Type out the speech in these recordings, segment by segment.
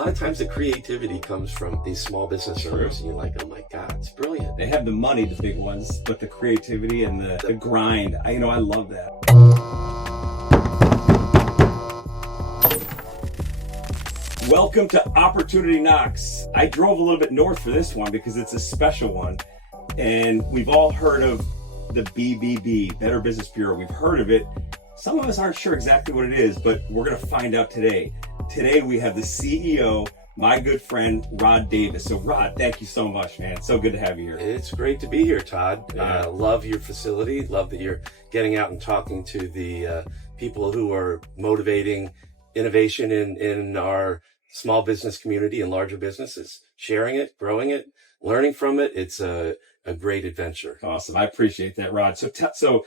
lot of times the creativity comes from these small business owners, and you're like, oh my God, it's brilliant. They have the money, the big ones, but the creativity and the grind, I love that. Welcome to Opportunity Knocks. I drove a little bit north for this one because it's a special one. And we've all heard of the BBB, Better Business Bureau. We've heard of it. Some of us aren't sure exactly what it is, but we're going to find out today. Today we have the CEO, my good friend, Rod Davis. So Rod, thank you so much, man. It's so good to have you here. It's great to be here, Todd. Yeah. Love your facility. Love that you're getting out and talking to the people who are motivating innovation in our small business community and larger businesses, sharing it, growing it, learning from it. It's a great adventure. Awesome. I appreciate that, Rod. So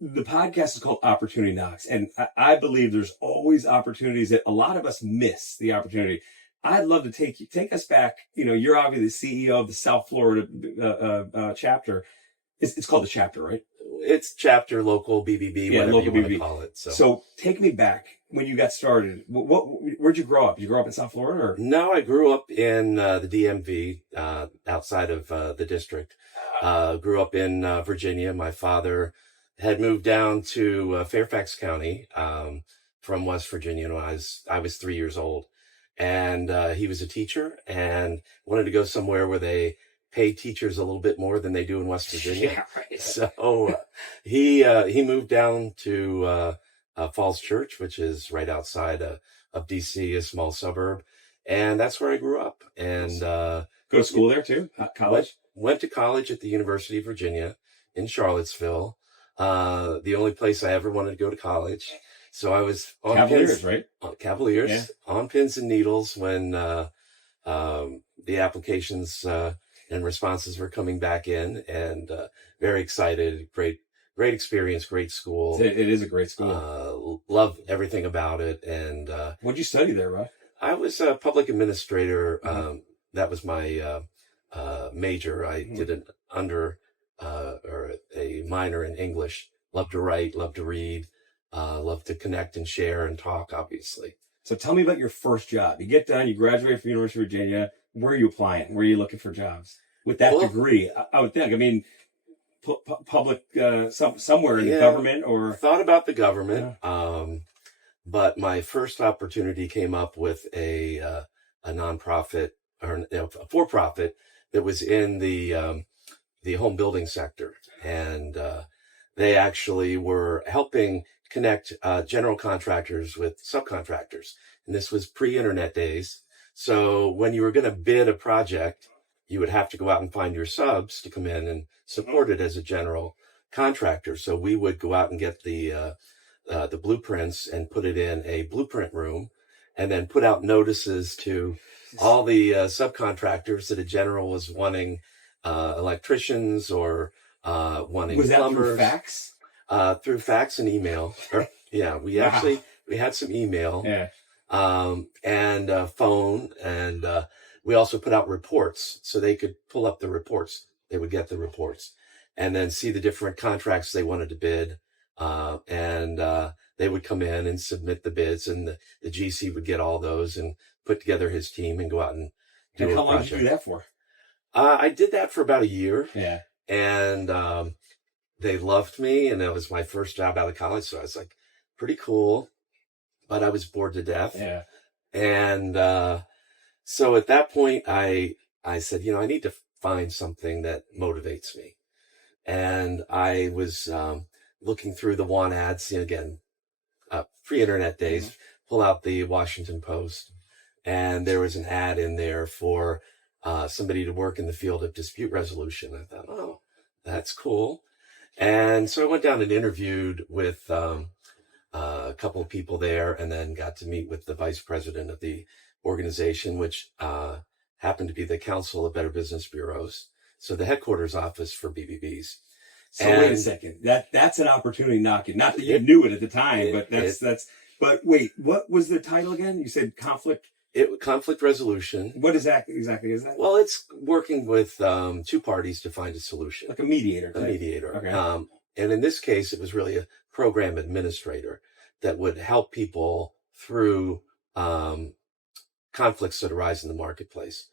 the podcast is called Opportunity Knocks, and I believe there's always opportunities that a lot of us miss the opportunity. I'd love to take us back. You're obviously the CEO of the South Florida chapter. It's called the chapter, right? It's chapter, local, BBB, Yeah, whatever local you want BBB. to call it. So take me back when you got started. Where'd you grow up? You grow up in South Florida? Or? No, I grew up in the DMV, outside of the district. Grew up in Virginia. My father had moved down to Fairfax County from West Virginia when I was 3 years old. And he was a teacher and wanted to go somewhere where they pay teachers a little bit more than they do in West Virginia. Yeah, right. So he moved down to Falls Church, which is right outside of DC, a small suburb. And that's where I grew up. And Go to school there too? College? Went to college at the University of Virginia in Charlottesville. The only place I ever wanted to go to college. So I was on Cavaliers, right? Cavaliers, Yeah. on pins and needles when the applications and responses were coming back in, and very excited. Great experience, great school. It is a great school. Love everything about it. And What'd you study there, Rod? I was a public administrator. That was my major. I did an or a minor in English. Love to write, love to read, love to connect and share and talk, obviously. So tell me about your first job. You get done, you graduate from University of Virginia. Where are you applying? Where are you looking for jobs? With that degree, I would think. Public, somewhere in the government or... Thought about the government, but my first opportunity came up with a nonprofit, or a for-profit that was in the home building sector. And they actually were helping connect general contractors with subcontractors. And this was pre-internet days. So when you were going to bid a project, you would have to go out and find your subs to come in and support it as a general contractor. So we would go out and get the blueprints and put it in a blueprint room, and then put out notices to all the subcontractors that a general was wanting electricians or wanting Was that plumbers. through fax? Through fax and email. We had some email. Yeah. And phone, and we also put out reports so they could pull up the reports. They would get the reports and then see the different contracts they wanted to bid. And they would come in and submit the bids, and the GC would get all those and put together his team and go out and do a project. How long did you do that for? I did that for about a year. Yeah. And they loved me, and it was my first job out of college. So I was like, pretty cool. But I was bored to death. Yeah. And so at that point, I said, I need to find something that motivates me. And I was looking through the want ads, again, pre-internet days, pull out the Washington Post. And there was an ad in there for somebody to work in the field of dispute resolution. I thought, oh, that's cool. And so I went down and interviewed with a couple of people there, and then got to meet with the vice president of the organization, which happened to be the Council of Better Business Bureaus. So the headquarters office for BBBs. So wait a second. That's an opportunity knocking. Not that you knew it at the time, but but wait, what was the title again? You said conflict? Conflict resolution. What exactly is that? Well, it's working with two parties to find a solution. Like a mediator. A mediator. Okay. And in this case, it was really a program administrator that would help people through conflicts that arise in the marketplace.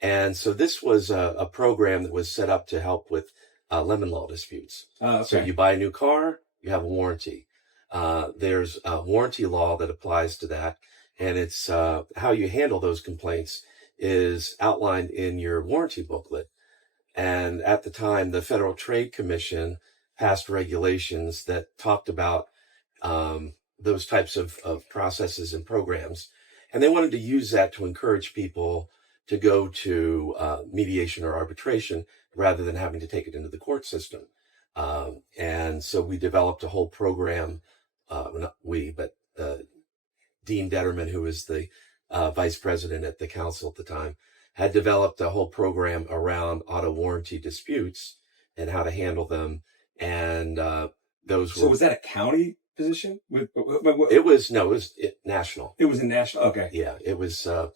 And so this was a program that was set up to help with lemon law disputes. Okay. So you buy a new car, you have a warranty. There's a warranty law that applies to that. And it's how you handle those complaints is outlined in your warranty booklet. And at the time, the Federal Trade Commission passed regulations that talked about those types of processes and programs. And they wanted to use that to encourage people to go to mediation or arbitration rather than having to take it into the court system. And so we developed a whole program, not we, but Dean Detterman, who was the vice president at the council at the time, had developed a whole program around auto warranty disputes and how to handle them. And those were... So was that a county position? It was national. It was a national, okay. Yeah, it was a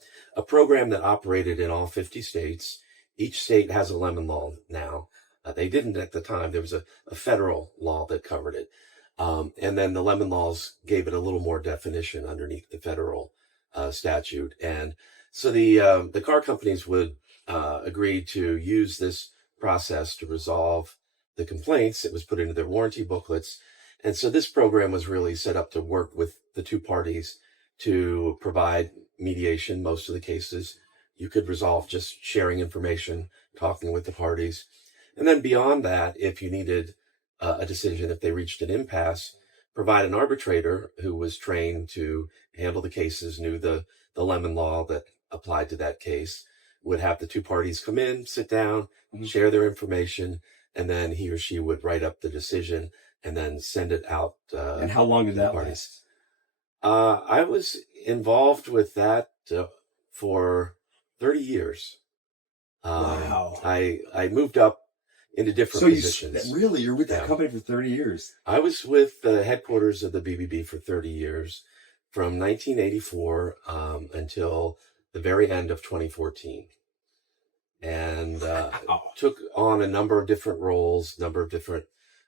program that operated in all 50 states. Each state has a lemon law now. They didn't at the time. There was a federal law that covered it. And then the lemon laws gave it a little more definition underneath the federal statute. And so the car companies would agree to use this process to resolve the complaints. It was put into their warranty booklets. And so this program was really set up to work with the two parties to provide mediation. Most of the cases you could resolve just sharing information, talking with the parties. And then beyond that, if you needed a decision, if they reached an impasse, provide an arbitrator who was trained to handle the cases, knew the lemon law that applied to that case, would have the two parties come in, sit down, share their information, and then he or she would write up the decision and then send it out. And how long did that last? I was involved with that for 30 years. Wow. I moved up into different positions. You're with that company for 30 years? I was with the headquarters of the BBB for 30 years, from 1984 until the very end of 2014. And took on a number of different roles, number of different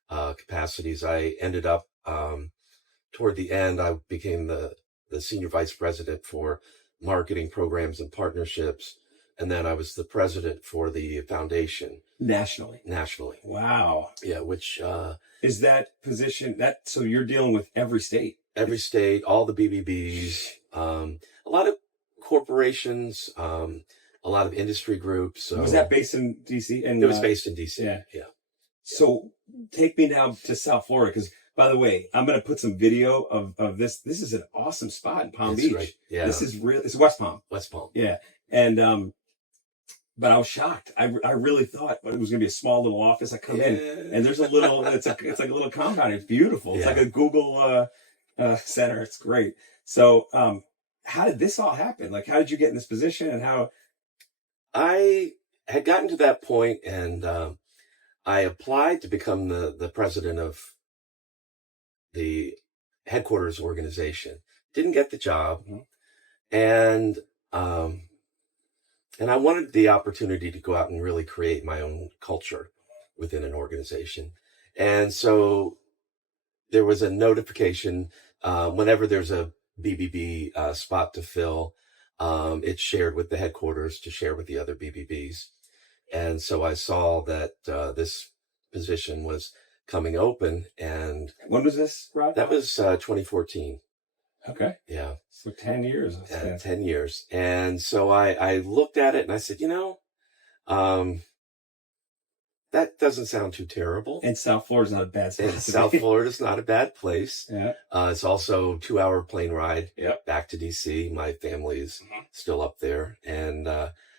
capacities. I ended up, toward the end, I became the senior vice president for marketing programs and partnerships. And then I was the president for the foundation. Nationally. Wow. Yeah, which... is that position, so you're dealing with every state? Every state, all the BBBs, a lot of corporations, a lot of industry groups. So was that based in D.C.? It was based in D.C., yeah. So take me now to South Florida, because, by the way, I'm going to put some video of this. This is an awesome spot in Palm Beach. Right. Yeah. This is real. It's West Palm. West Palm. Yeah. And, but I was shocked. I really thought it was going to be a small little office. I come in and there's a little, it's like a little compound. It's beautiful. It's like a Google center. It's great. So, how did this all happen? Like, how did you get in this position, and how? I had gotten to that point, and I applied to become the president of the headquarters organization. Didn't get the job. And I wanted the opportunity to go out and really create my own culture within an organization. And so there was a notification, whenever there's a BBB spot to fill, it's shared with the headquarters to share with the other BBBs. And so I saw that this position was coming open. And when was this, Rob? That was 2014. Okay. Yeah. So 10 years. 10 years. And so I looked at it and I said, that doesn't sound too terrible. And South Florida's not a bad spot. South Florida's not a bad place. Yeah. It's also a 2-hour plane ride back to DC. My family's still up there. And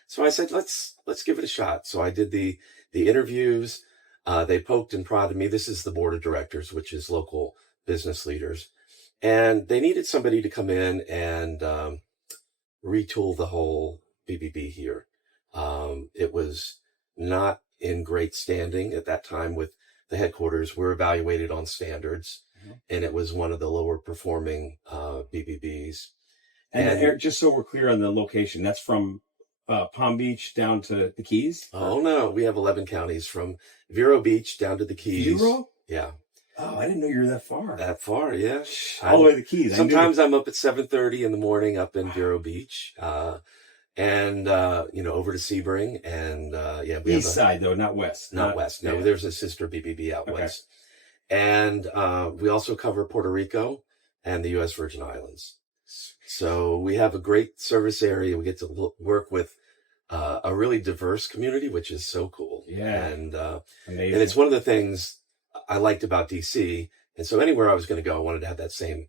so I said, let's give it a shot. So I did the interviews. They poked and prodded me. This is the board of directors, which is local business leaders. And they needed somebody to come in and retool the whole BBB here. It was not in great standing at that time with the headquarters. We're evaluated on standards, and it was one of the lower performing BBBs. And just so we're clear on the location, that's from Palm Beach down to the Keys? Oh, no. We have 11 counties from Vero Beach down to the Keys. Vero? Yeah. Oh, I didn't know you were that far. That far, yeah. All the way to the Keys. Sometimes I'm up at 7:30 in the morning up in Vero Beach, and over to Sebring, and we have East side though, not west. not west. No, there's a sister BBB out west, and we also cover Puerto Rico and the U.S. Virgin Islands. So we have a great service area. We get to work with a really diverse community, which is so cool. Yeah, and amazing. and it's one of the things I liked about DC. And so anywhere I was going to go, I wanted to have that same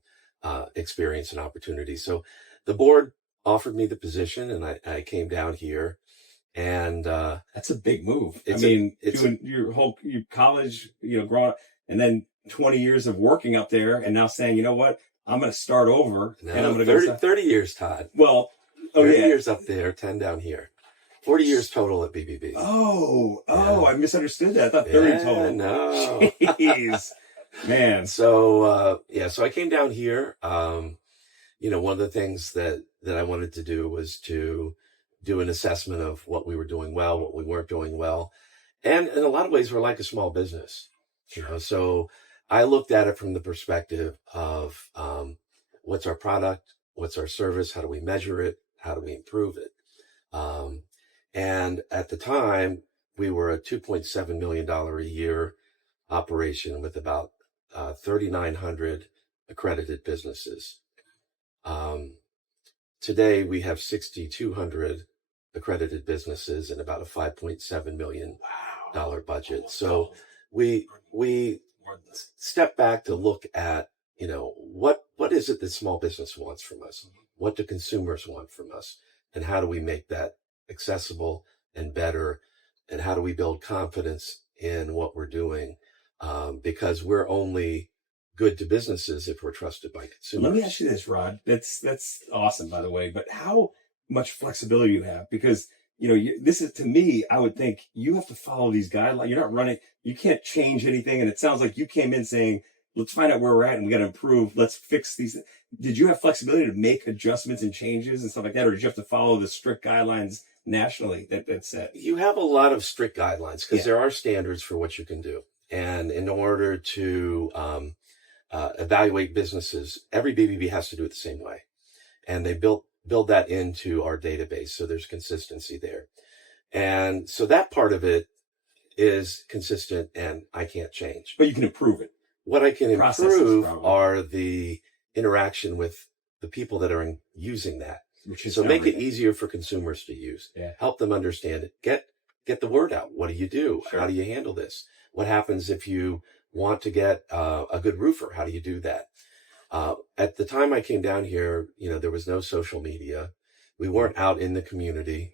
experience and opportunity. So the board offered me the position, and I came down here, and that's a big move. It's doing your college, growing up, and then 20 years of working up there, and now saying, you know what, I'm going to start over, and I'm going to 30 years, Todd. Well, 30 years up there, 10 down here. 40 years total at BBB. I misunderstood that. I thought 30 total. No. Jeez. Man. So, so I came down here. One of the things that I wanted to do was to do an assessment of what we were doing well, what we weren't doing well. And in a lot of ways, we're like a small business, so I looked at it from the perspective of what's our product, what's our service, how do we measure it, how do we improve it? And at the time, we were a $2.7 million a year operation with about 3,900 accredited businesses. Today, we have 6,200 accredited businesses and about a $5.7 million budget. So we step back to look at, what is it that small business wants from us? What do consumers want from us? And how do we make that accessible and better? And how do we build confidence in what we're doing? Because we're only good to businesses if we're trusted by consumers. Let me ask you this, Rod. That's awesome, by the way. But how much flexibility you have? Because this is, to me, I would think you have to follow these guidelines. You're not running. You can't change anything. And it sounds like you came in saying, let's find out where we're at and we got to improve. Let's fix these. Did you have flexibility to make adjustments and changes and stuff like that? Or did you have to follow the strict guidelines nationally that's set? You have a lot of strict guidelines because there are standards for what you can do. And in order to evaluate businesses, every BBB has to do it the same way. And they build that into our database. So there's consistency there. And so that part of it is consistent and I can't change. But you can improve it. What I can improve are the interaction with the people that are using that. So make it easier for consumers to use. Yeah. Help them understand it. Get the word out. What do you do? Sure. How do you handle this? What happens if you want to get a good roofer? How do you do that? At the time I came down here, there was no social media. We weren't out in the community.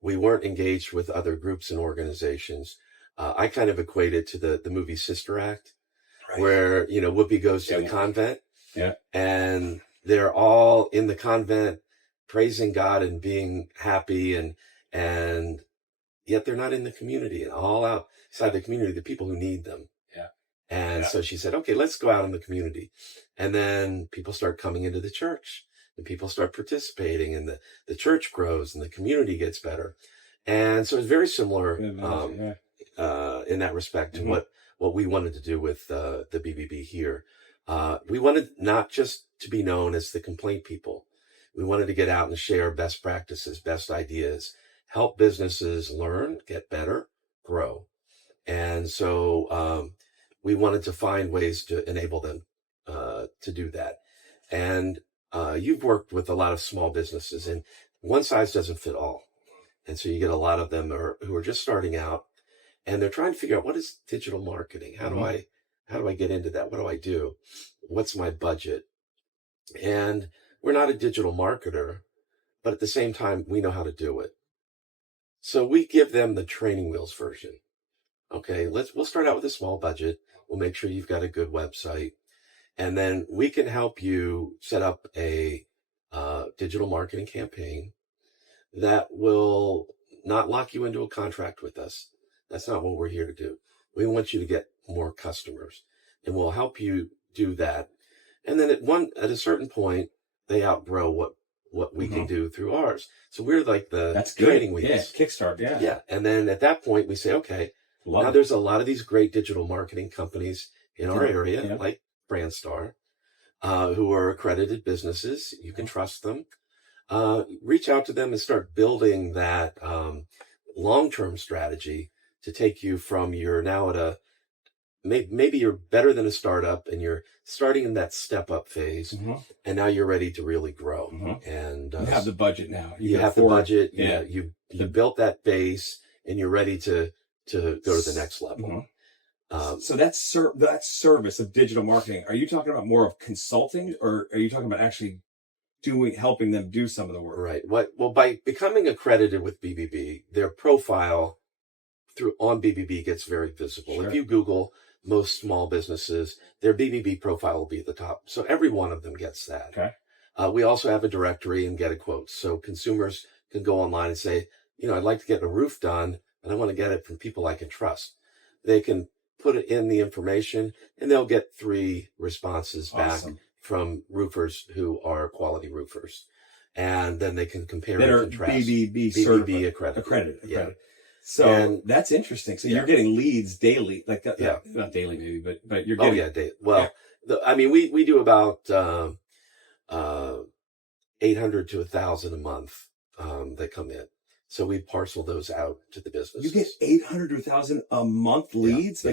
We weren't engaged with other groups and organizations. I kind of equated to the movie Sister Act, where, Whoopi goes to the convent and they're all in the convent praising God and being happy and yet they're not in the community and all outside the community, the people who need them. And so she said, okay, let's go out in the community. And then people start coming into the church and people start participating and the church grows and the community gets better. And so it's very similar in that respect to what we wanted to do with the BBB here. We wanted not just to be known as the complaint people. We wanted to get out and share best practices, best ideas, help businesses learn, get better, grow. And so we wanted to find ways to enable them to do that. And you've worked with a lot of small businesses, and one size doesn't fit all. And so you get a lot of them who are just starting out, and they're trying to figure out, what is digital marketing? How do I get into that? What do I do? What's my budget? And we're not a digital marketer, but at the same time, we know how to do it. So we give them the training wheels version. Okay, we'll start out with a small budget. We'll make sure you've got a good website. And then we can help you set up a digital marketing campaign that will not lock you into a contract with us. That's not what we're here to do. We want you to get more customers, and we'll help you do that. And then at a certain point, they outgrow what we can do through ours. So we're like the training wheels. Yeah, kickstart. Yeah. And then at that point, we say, okay, now there's a lot of these great digital marketing companies in our area, Yeah. like Brandstar, who are accredited businesses. You can trust them. Reach out to them and start building that long-term strategy to take you from you're now at a maybe you're better than a startup and you're starting in that step up phase, and now you're ready to really grow. And You have the budget now. you have the budget. Yeah, you built that base, and you're ready to go to the next level. So that service of digital marketing, are you talking about more of consulting, or are you talking about actually helping them do some of the work? Right. Well, by becoming accredited with BBB, their profile on BBB gets very visible. Sure. If you Google most small businesses, their BBB profile will be at the top. So every one of them gets that. Okay. We also have a directory and get a quote. So consumers can go online and say, I'd like to get a roof done, and I want to get it from people I can trust. They can put it in the information, and they'll get 3 responses back from roofers who are quality roofers. And then they can compare and contrast. BBB accredited. Yeah. So that's interesting. So you're getting leads daily, like not daily maybe, but you're getting. We do about 800 to 1,000 a month that come in. So we parcel those out to the business. You get 800 to 1,000 a month leads,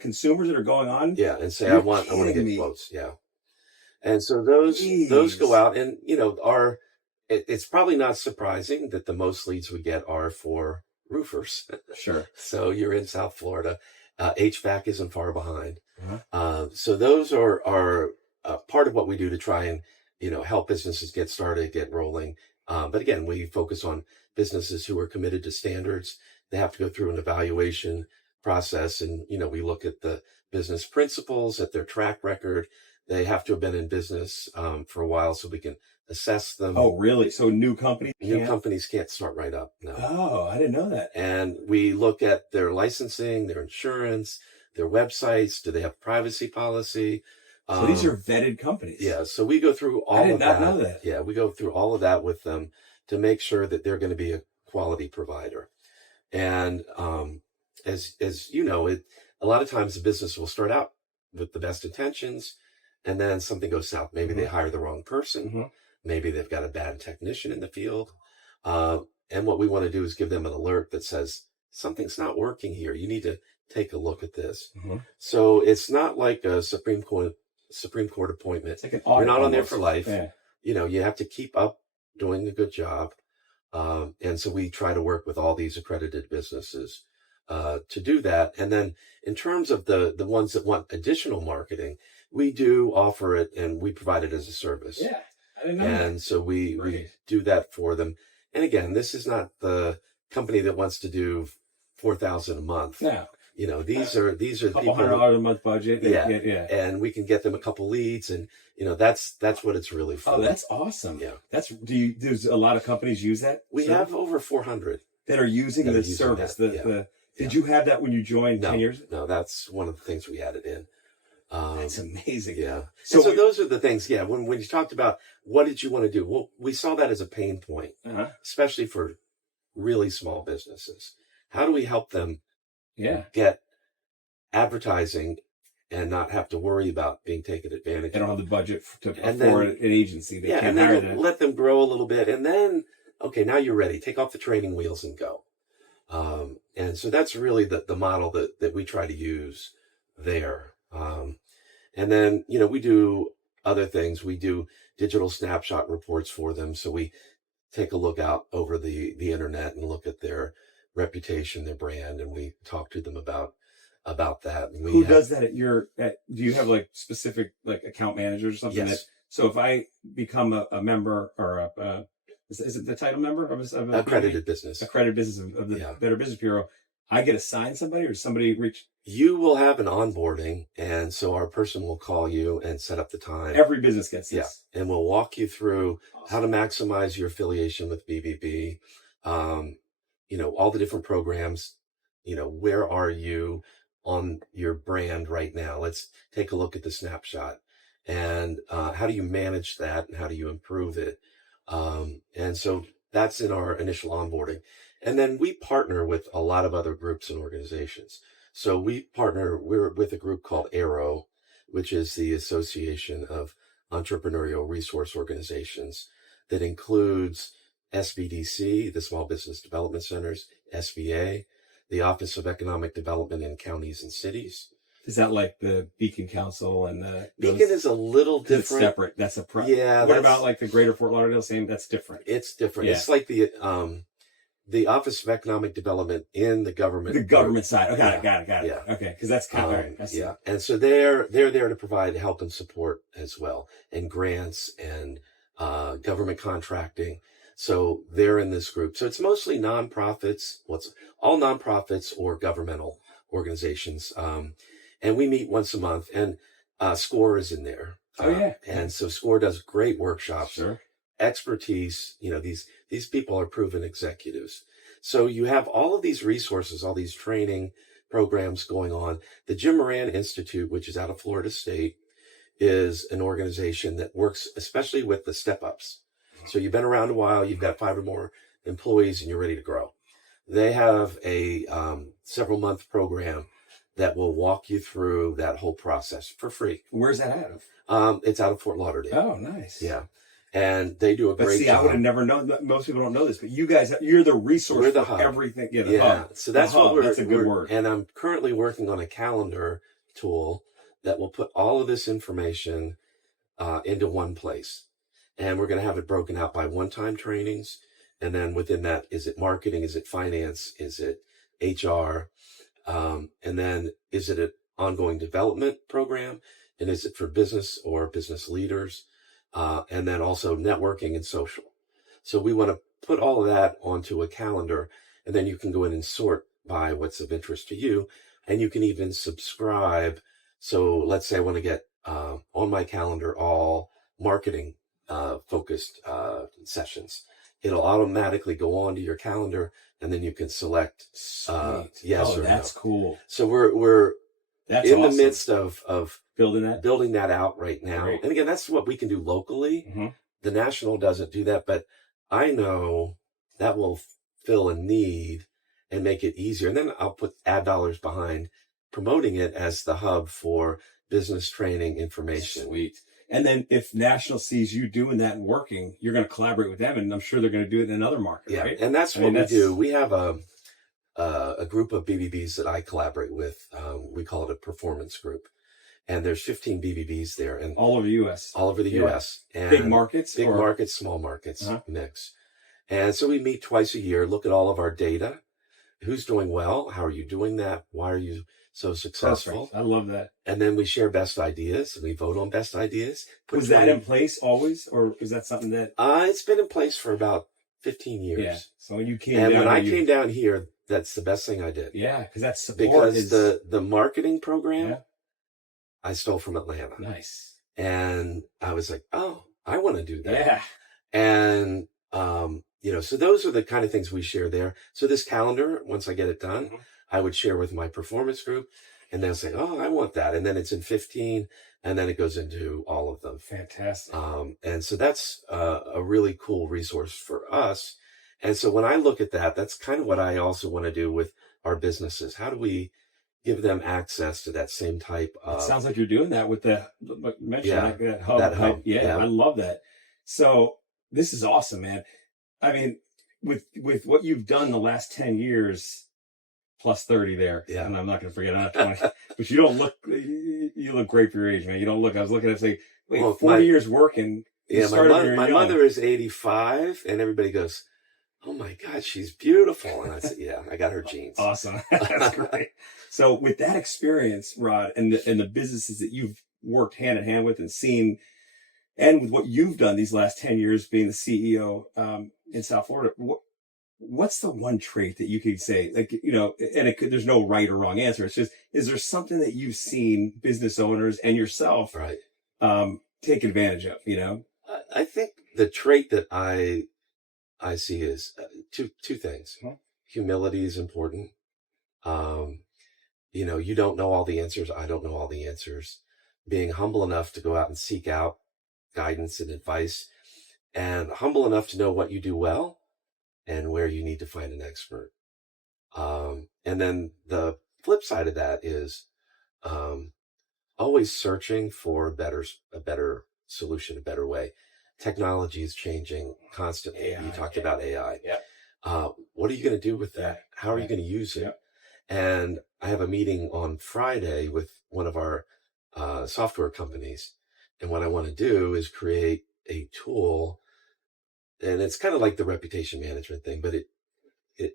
consumers that are going on. Yeah, and say I want to get quotes. Yeah, and so those go out, and it's probably not surprising that the most leads we get are for roofers. Sure. So you're in South Florida. HVAC isn't far behind. So those are part of what we do to try and, help businesses get started, get rolling. But again, we focus on businesses who are committed to standards. They have to go through an evaluation process. And, we look at the business principles, at their track record. They have to have been in business for a while so we can assess them. Oh, really? So new companies can't start right up. No. Oh, I didn't know that. And we look at their licensing, their insurance, their websites. Do they have privacy policy? So these are vetted companies. Yeah. So we go through all of that. I did not know that. Yeah. We go through all of that with them to make sure that they're going to be a quality provider. And as you know, a lot of times the business will start out with the best intentions, and then something goes south. Maybe they hire the wrong person. Maybe they've got a bad technician in the field. And what we want to do is give them an alert that says, something's not working here. You need to take a look at this. So it's not like a Supreme Court appointment. It's like an audit. You're not on there for life. Yeah. You have to keep up doing a good job. And so we try to work with all these accredited businesses to do that. And then in terms of the ones that want additional marketing, we do offer it, and we provide it as a service. Yeah, I didn't know that. And so we do that for them. And again, this is not the company that wants to do 4,000 a month. No. These are couple $100 a month budget. Yeah. And we can get them a couple leads, and that's what it's really for. Oh, that's awesome. Yeah. Does a lot of companies use that? We have over 400 that are using the service. Did you have that when you joined 10 years ago? No, that's one of the things we added in. That's amazing. Yeah. So those are the things. Yeah. When you talked about what did you want to do? Well, we saw that as a pain point, especially for really small businesses. How do we help them get advertising and not have to worry about being taken advantage of? They don't have the budget to afford an agency. They can't and hire then that. Let them grow a little bit. And then, okay, now you're ready. Take off the training wheels and go. And so that's really the model that we try to use there. And then, we do other things. We do digital snapshot reports for them. So we take a look out over the internet and look at their reputation, their brand, and we talk to them about that. And who does that do you have like specific like account managers or something? Yes. So if I become a member or is it the title member of accredited business of the Better Business Bureau, I get assigned somebody, or somebody reach? You will have an onboarding, and so our person will call you and set up the time. Every business gets this. Yeah, and we'll walk you through how to maximize your affiliation with BBB. All the different programs. Where are you on your brand right now? Let's take a look at the snapshot, and how do you manage that, and how do you improve it? And so that's in our initial onboarding. And then we partner with a lot of other groups and organizations. So we're with a group called ARO, which is the Association of Entrepreneurial Resource Organizations, that includes SBDC, the Small Business Development Centers, SBA, the Office of Economic Development in Counties and Cities. Is that like the Beacon Council and the Beacon is a little different. It's separate. That's a yeah. What about like the Greater Fort Lauderdale? Same. That's different. It's different. Yeah. It's like the Office of Economic Development in the government. The government side. Okay, Yeah. got it. Yeah. Okay, because that's kind of that's yeah. And so they're there to provide help and support as well, and grants and government contracting. So they're in this group. So it's mostly nonprofits. All nonprofits or governmental organizations. And we meet once a month, and SCORE is in there. Oh yeah. And so SCORE does great workshops. Sure. Expertise. These people are proven executives. So you have all of these resources, all these training programs going on. The Jim Moran Institute, which is out of Florida State, is an organization that works especially with the step-ups. So you've been around a while, you've got 5 or more employees, and you're ready to grow. They have a several-month program that will walk you through that whole process for free. Where's that out of? It's out of Fort Lauderdale. Oh, nice. Yeah. And they do a But great see, job. I would have never known. Most people don't know this, but you guys, you're the resource We're the for hub. everything. Yeah, the Yeah. hub. So that's The what hub. we're. That's a good word. And I'm currently working on a calendar tool that will put all of this information into one place. And we're going to have it broken out by one-time trainings. And then within that, is it marketing? Is it finance? Is it HR? And then is it an ongoing development program? And is it for business or business leaders? And then also networking and social. So we want to put all of that onto a calendar, and then you can go in and sort by what's of interest to you. And you can even subscribe. So let's say I want to get on my calendar all marketing focused sessions. It'll automatically go onto your calendar, and then you can select yes or that's no. cool. So we're That's in awesome. the midst of building that. out right now. Great. And again, that's what we can do locally. Mm-hmm. The national doesn't do that, but I know that will fill a need and make it easier. And then I'll put ad dollars behind promoting it as the hub for business training information. Sweet. And then if national sees you doing that and working, you're going to collaborate with them, and I'm sure they're going to do it in another market, Yeah, right? and that's what we do. We have a group of BBBs that I collaborate with. We call it a performance group. And there's 15 BBBs there. And all over the U.S. All over the Yeah. U.S. And Big markets? Big markets, small markets, Uh-huh. mix. And so we meet twice a year, look at all of our data. Who's doing well? How are you doing that? Why are you so successful? Perfect. I love that. And then we share best ideas, and we vote on best ideas. Was that in place always, or is that something that... It's been in place for about 15 years. Yeah. So when you came and down... when I came down here, that's the best thing I did. Yeah, because that's support. Because the marketing program, Yeah. I stole from Atlanta. Nice. And I was like, oh, I want to do that. Yeah. And, so those are the kind of things we share there. So this calendar, once I get it done, Mhm. I would share with my performance group, and they'll say, oh, I want that. And then it's in 15, and then it goes into all of them. Fantastic. And so that's a really cool resource for us. And so when I look at that, that's kind of what I also want to do with our businesses. How do we give them access to that same type of... It sounds like you're doing that with that hub. That hub. Yeah, I love that. So this is awesome, man. I mean, with what you've done the last 10 years, plus 30 there. Yeah. And I'm not going to forget another 20. But you look great for your age, man. You don't look, I was looking at it saying, wait, well, 40 years working. Yeah, my mother is 85, and everybody goes, oh my God, she's beautiful. And I said, yeah, I got her genes. Awesome. That's great. So with that experience, Rod, and the businesses that you've worked hand in hand with and seen, and with what you've done these last 10 years being the CEO in South Florida, what's the one trait that you could say, like, and there's no right or wrong answer. It's just, is there something that you've seen business owners and yourself right take advantage of, I think the trait that I see is two things. Huh? Humility is important. You don't know all the answers. I don't know all the answers. Being humble enough to go out and seek out guidance and advice, and humble enough to know what you do well and where you need to find an expert. And then the flip side of that is um, always searching for a better solution, a better way. Technology is changing constantly. You talked about AI. Yeah. What are you going to do with that? Yeah. How are you going to use it? Yeah. And I have a meeting on Friday with one of our software companies. And what I want to do is create a tool. And it's kind of like the reputation management thing, but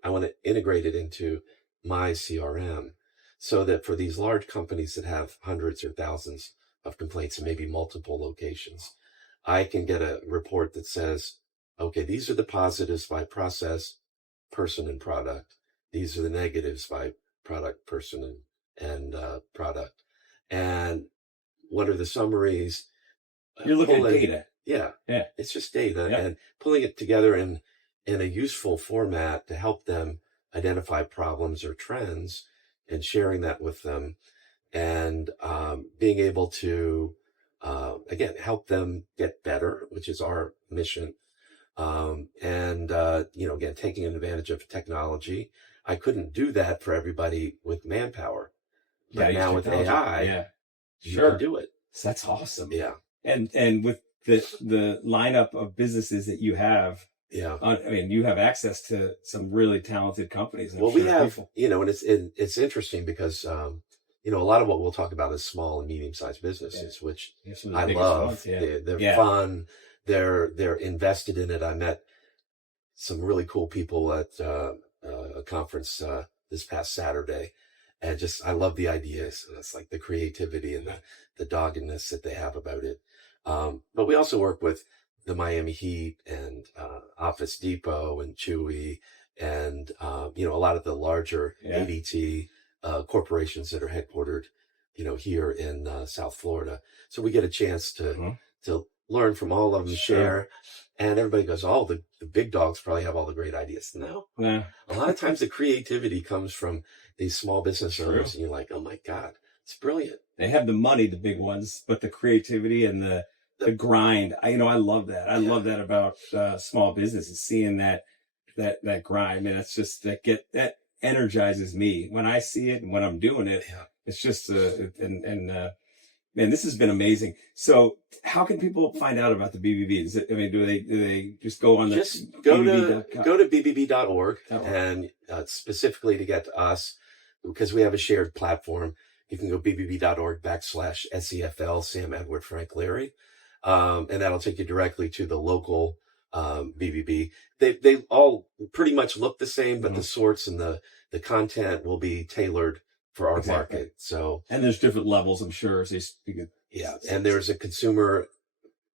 I want to integrate it into my CRM so that for these large companies that have hundreds or thousands of complaints and maybe multiple locations, I can get a report that says, okay, these are the positives by process, person, and product. These are the negatives by product, person, and product. And what are the summaries? You're looking at data. Yeah. Yeah. It's just data Yeah. and pulling it together in a useful format to help them identify problems or trends and sharing that with them and being able to, again, help them get better, which is our mission. Again, taking advantage of technology. I couldn't do that for everybody with manpower. But now with AI, you can do it. So that's awesome. Yeah. And with the lineup of businesses that you have, yeah, I mean, you have access to some really talented companies. Well, we have, and it's interesting because, a lot of what we'll talk about is small and medium sized businesses, which I love. They're fun. They're invested in it. I met some really cool people at a conference this past Saturday, and I love the ideas. It's like the creativity and the doggedness that they have about it. But we also work with the Miami Heat and Office Depot and Chewy and a lot of the larger ADT corporations that are headquartered here in South Florida. So we get a chance to learn from all of them, share, and everybody goes, oh, the big dogs probably have all the great ideas. No, a lot of times the creativity comes from these small business owners, and you're like, oh my God, it's brilliant. They have the money, the big ones, but the creativity and the grind. I love that. I love that about small businesses, seeing that grind. And that's just that energizes me when I see it and when I'm doing it. Yeah. It's just man, this has been amazing. So how can people find out about the BBB? Do they just go on go to bbb.org and specifically to get to us, because we have a shared platform. You can go bbb.org/SEFL, Sam Edward Frank Larry. And that'll take you directly to the local BBB. They all pretty much look the same, but the sorts and the content will be tailored for our market. So, and there's different levels, I'm sure. So and there's a consumer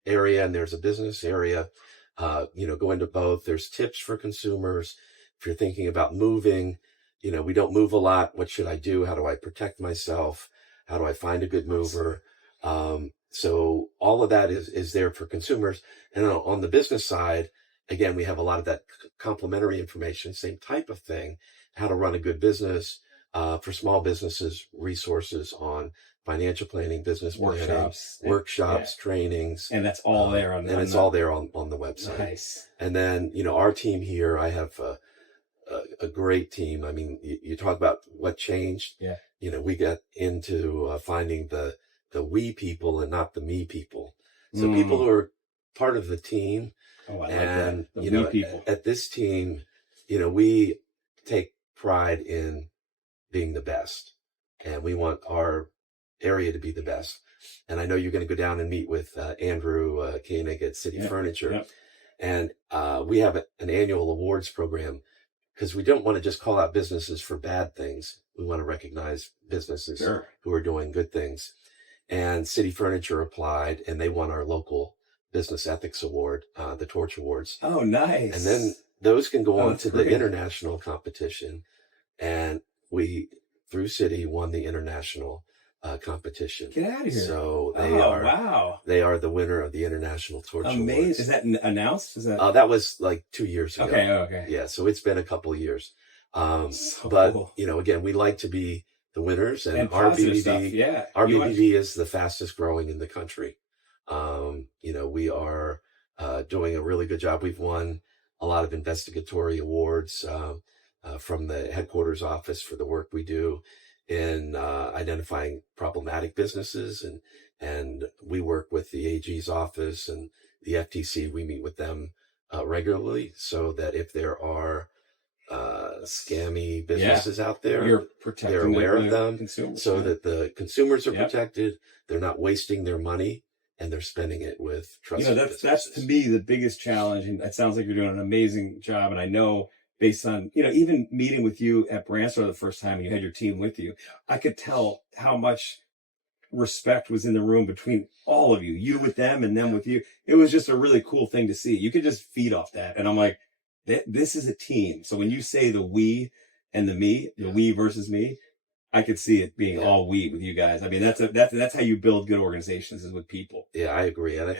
area and there's a business area. Go into both. There's tips for consumers. If you're thinking about moving, we don't move a lot. What should I do? How do I protect myself? How do I find a good mover? So all of that is there for consumers. And on the business side, again, we have a lot of that complementary information, same type of thing, how to run a good business, for small businesses, resources on financial planning, business planning, workshops, trainings. And that's all there all there on the website. Nice. And then, our team here, I have a great team. I mean, you talk about what changed. Yeah. We got into finding the we people and not the me people. So people who are part of the team. Oh, I and, like that. The we people. At this team, we take pride in being the best, and we want our area to be the best. And I know you're going to go down and meet with Andrew Koenig at City Furniture. And we have an annual awards program because we don't want to just call out businesses for bad things. We want to recognize businesses who are doing good things. And City Furniture applied, and they won our local Business Ethics Award, the Torch Awards. Oh, nice. And then those can go on to the international competition. And we, through City, won the international competition. Get out of here. So they are the winner of the International Torch Awards. Is that announced? That was like 2 years ago. Okay. Yeah, so it's been a couple of years. Cool. Again, we like to be the winners, and our BBB is the fastest growing in the country. We are doing a really good job. We've won a lot of investigatory awards from the headquarters office for the work we do. in identifying problematic businesses, and we work with the AG's office and the FTC. We meet with them regularly, so that if there are scammy businesses out there, you're protecting they're aware of the them, consumers, so that the consumers are Yep. protected. They're not wasting their money, and they're spending it with trusted that's businesses. to me the biggest challenge, and it sounds like you're doing an amazing job. And I know, based on even meeting with you at Brandstar the first time, and you had your team with you, I could tell how much respect was in the room between all of you, you with them and them with you. It was just a really cool thing to see. You could just feed off that. And I'm like, this is a team. So when you say the we and the me, the we versus me, I could see it being all we with you guys. I mean, that's how you build good organizations, is with people. Yeah, I agree. And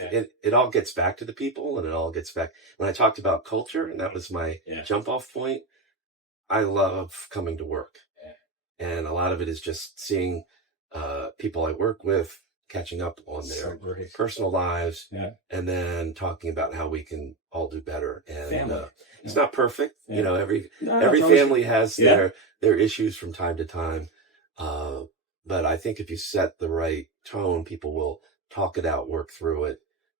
it all gets back to the people, and it all gets back. When I talked about culture, and that was my jump off point, I love coming to work. And a lot of it is just seeing people I work with, catching up on their personal lives, and then talking about how we can all do better. And it's not perfect. Every family has their issues from time to time. But I think if you set the right tone, people will talk it out, work through it.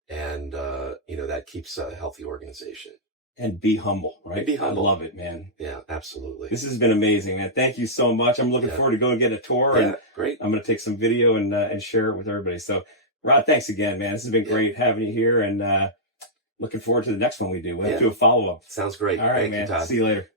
And, that keeps a healthy organization. And be humble, right? Be humble. I love it, man. Yeah, absolutely. This has been amazing, man. Thank you so much. I'm looking forward to going and getting a tour. Yeah, and great. I'm going to take some video and share it with everybody. So, Rod, thanks again, man. This has been great having you here, and looking forward to the next one we do. We'll have to do a follow-up. Sounds great. All right, Thank man. you, Todd. See you later.